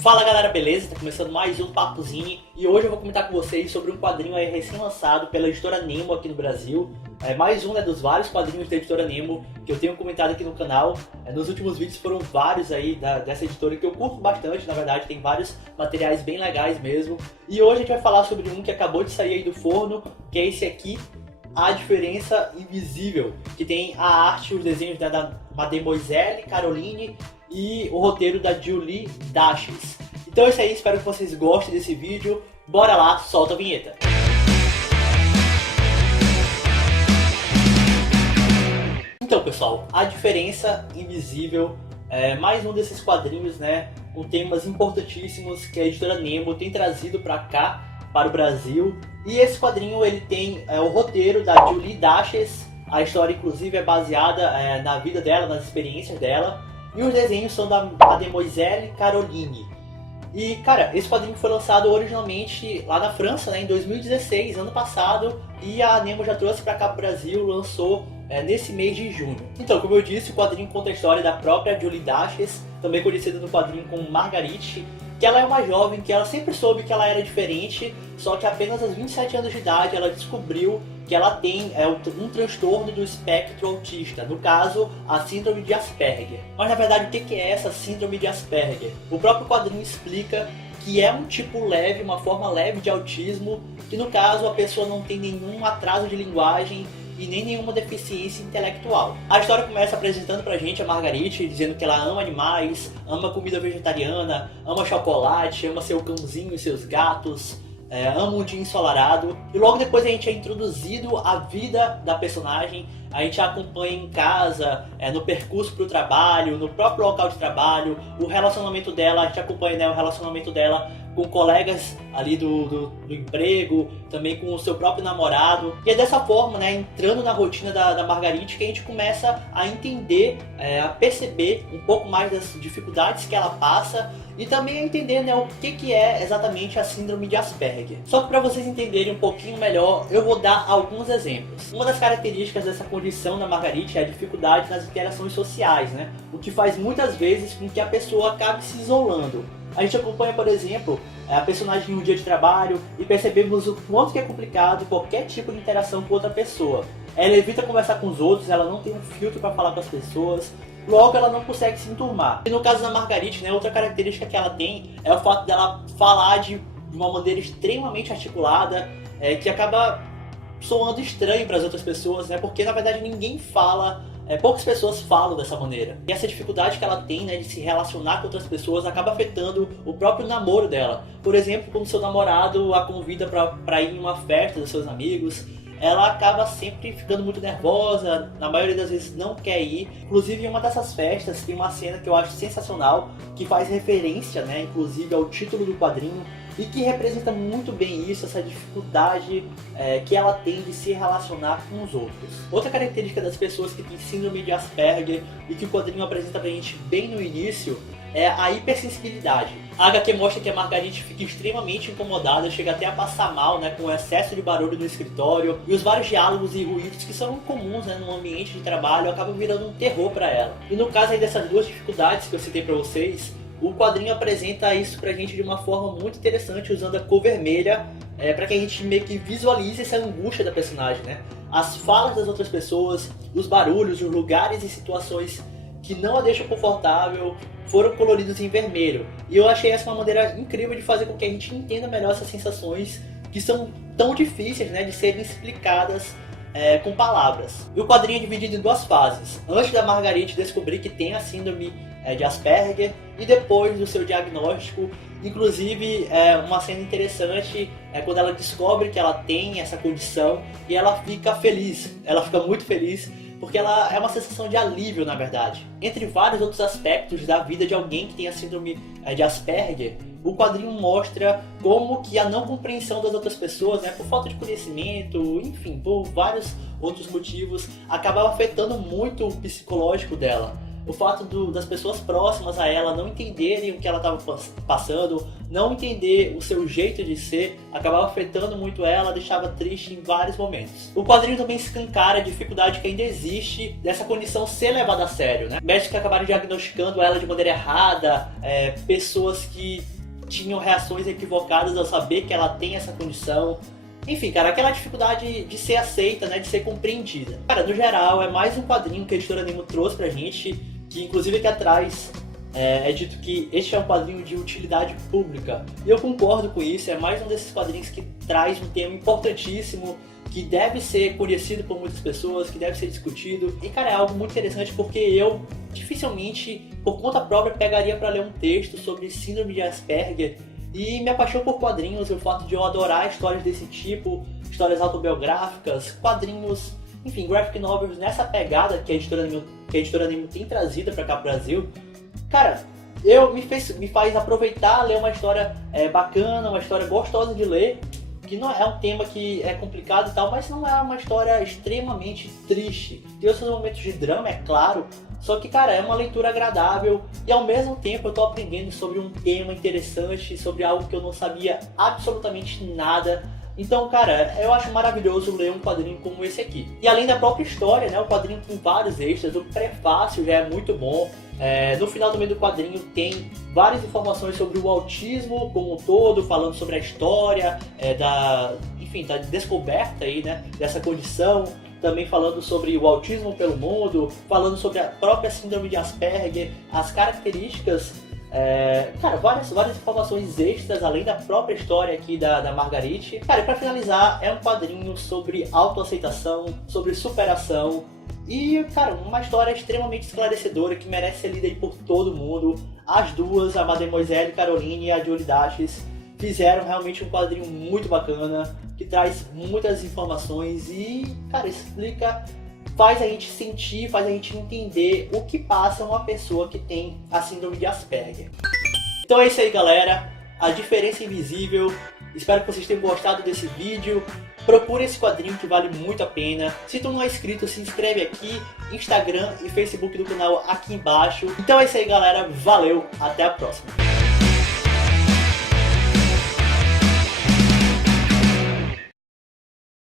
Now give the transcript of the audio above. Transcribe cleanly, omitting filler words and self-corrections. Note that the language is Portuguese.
Fala galera, beleza? Tá começando mais um Papuzine e hoje eu vou comentar com vocês sobre um quadrinho aí recém-lançado pela editora Nemo aqui no Brasil. É mais um dos vários quadrinhos da editora Nemo que eu tenho comentado aqui no canal. Nos últimos vídeos foram vários aí dessa editora que eu curto bastante, na verdade tem vários materiais bem legais mesmo. E hoje a gente vai falar sobre um que acabou de sair aí do forno, que é esse aqui, A Diferença Invisível, que tem a arte e os desenhos da Mademoiselle Caroline e o roteiro da Julie Dashes. Então é isso aí, espero que vocês gostem desse vídeo. Bora lá, solta a vinheta. Então pessoal, A Diferença Invisível é mais um desses quadrinhos, né, com temas importantíssimos que a editora Nemo tem trazido para cá, para o Brasil. E esse quadrinho ele tem o roteiro da Julie Dashes. A história inclusive é baseada na vida dela, nas experiências dela. E os desenhos são da Mademoiselle Caroline. E, cara, esse quadrinho foi lançado originalmente lá na França, né, em 2016, ano passado. E a Nemo já trouxe para cá pro Brasil, lançou nesse mês de junho. Então, como eu disse, o quadrinho conta a história da própria Julie Dashes, também conhecida no quadrinho como Marguerite, que ela é uma jovem que ela sempre soube que ela era diferente, só que apenas aos 27 anos de idade ela descobriu que ela tem um transtorno do espectro autista, no caso, a síndrome de Asperger. Mas na verdade, o que é essa síndrome de Asperger? O próprio quadrinho explica que é um tipo leve, uma forma leve de autismo, que no caso a pessoa não tem nenhum atraso de linguagem e nem nenhuma deficiência intelectual. A história começa apresentando pra gente a Marguerite, dizendo que ela ama animais, ama comida vegetariana, ama chocolate, ama seu cãozinho e seus gatos, ama um dia ensolarado. E logo depois a gente é introduzido à vida da personagem. A gente a acompanha em casa, no percurso para o trabalho, no próprio local de trabalho, o relacionamento dela, a gente acompanha o relacionamento dela com colegas ali do emprego, também com o seu próprio namorado. E é dessa forma, né, entrando na rotina da Marguerite, que a gente começa a entender, a perceber um pouco mais das dificuldades que ela passa e também a entender, né, o que é exatamente a síndrome de Asperger. Só que para vocês entenderem um pouquinho melhor, eu vou dar alguns exemplos. Uma das características dessa condição da Marguerite é a dificuldade nas interações sociais, né, o que faz muitas vezes com que a pessoa acabe se isolando. A gente acompanha, por exemplo, a personagem em um dia de trabalho e percebemos o quanto que é complicado qualquer tipo de interação com outra pessoa. Ela evita conversar com os outros, ela não tem um filtro para falar com as pessoas, logo ela não consegue se enturmar. E no caso da Marguerite, né, outra característica que ela tem é o fato dela falar de uma maneira extremamente articulada, que acaba soando estranho para as outras pessoas, né, porque na verdade ninguém fala. Poucas pessoas falam dessa maneira. E essa dificuldade que ela tem, né, de se relacionar com outras pessoas acaba afetando o próprio namoro dela. Por exemplo, quando seu namorado a convida para ir em uma festa dos seus amigos, ela acaba sempre ficando muito nervosa, na maioria das vezes não quer ir. Inclusive em uma dessas festas tem uma cena que eu acho sensacional, que faz referência, né, inclusive ao título do quadrinho, e que representa muito bem isso, essa dificuldade que ela tem de se relacionar com os outros. Outra característica das pessoas que têm síndrome de Asperger e que o quadrinho apresenta pra gente bem no início é a hipersensibilidade. A HQ mostra que a Marguerite fica extremamente incomodada, chega até a passar mal, né, com o excesso de barulho no escritório, e os vários diálogos e ruídos que são comuns, né, no ambiente de trabalho acabam virando um terror para ela. E no caso aí dessas duas dificuldades que eu citei para vocês, o quadrinho apresenta isso pra gente de uma forma muito interessante, usando a cor vermelha, para que a gente meio que visualize essa angústia da personagem, né? As falas das outras pessoas, os barulhos, os lugares e situações que não a deixam confortável foram coloridos em vermelho. E eu achei essa uma maneira incrível de fazer com que a gente entenda melhor essas sensações que são tão difíceis, né, de serem explicadas com palavras. E o quadrinho é dividido em duas fases. Antes da Marguerite descobrir que tem a síndrome de Asperger e depois do seu diagnóstico. Inclusive uma cena interessante é quando ela descobre que ela tem essa condição e ela fica feliz, ela fica muito feliz porque ela é uma sensação de alívio, na verdade. Entre vários outros aspectos da vida de alguém que tem a síndrome de Asperger, o quadrinho mostra como que a não compreensão das outras pessoas, né, por falta de conhecimento, enfim, por vários outros motivos, acaba afetando muito o psicológico dela. o fato das pessoas próximas a ela não entenderem o que ela estava passando, não entender o seu jeito de ser, acabava afetando muito ela, deixava triste em vários momentos. O quadrinho também escancara a dificuldade que ainda existe dessa condição ser levada a sério, né? Médicos que acabaram diagnosticando ela de maneira errada, pessoas que tinham reações equivocadas ao saber que ela tem essa condição. Enfim, cara, aquela dificuldade de ser aceita, né, de ser compreendida. Cara, no geral, é mais um quadrinho que a editora Nemo trouxe pra gente, que inclusive aqui atrás é dito que este é um quadrinho de utilidade pública. E eu concordo com isso, é mais um desses quadrinhos que traz um tema importantíssimo, que deve ser conhecido por muitas pessoas, que deve ser discutido. E, cara, é algo muito interessante porque eu dificilmente, por conta própria, pegaria para ler um texto sobre síndrome de Asperger. E me apaixonou por quadrinhos, o fato de eu adorar histórias desse tipo, histórias autobiográficas, quadrinhos, enfim, graphic novels nessa pegada que a editora Nemo tem trazido para cá pro Brasil. Cara, me faz aproveitar, ler uma história bacana, uma história gostosa de ler, que não é um tema que é complicado e tal, mas não é uma história extremamente triste. Tem os seus momentos de drama, é claro, só que, cara, é uma leitura agradável e ao mesmo tempo eu tô aprendendo sobre um tema interessante, sobre algo que eu não sabia absolutamente nada. Então, cara, eu acho maravilhoso ler um quadrinho como esse aqui. E além da própria história, né, o quadrinho tem vários extras, o prefácio já é muito bom. No final do meio do quadrinho tem várias informações sobre o autismo como um todo, falando sobre a história, da descoberta aí, né, dessa condição. Também falando sobre o autismo pelo mundo, falando sobre a própria síndrome de Asperger, as características, cara, várias informações extras, além da própria história aqui da Marguerite. Cara, e pra finalizar, é um quadrinho sobre autoaceitação, sobre superação, e, cara, uma história extremamente esclarecedora que merece ser lida aí por todo mundo. As duas, a Mademoiselle Caroline e a Julie Dashes, fizeram realmente um quadrinho muito bacana, que traz muitas informações e, cara, explica, faz a gente sentir, faz a gente entender o que passa uma pessoa que tem a síndrome de Asperger. Então é isso aí, galera. A Diferença Invisível. Espero que vocês tenham gostado desse vídeo. Procure esse quadrinho que vale muito a pena. Se tu não é inscrito, se inscreve aqui. Instagram e Facebook do canal aqui embaixo. Então é isso aí, galera. Valeu. Até a próxima.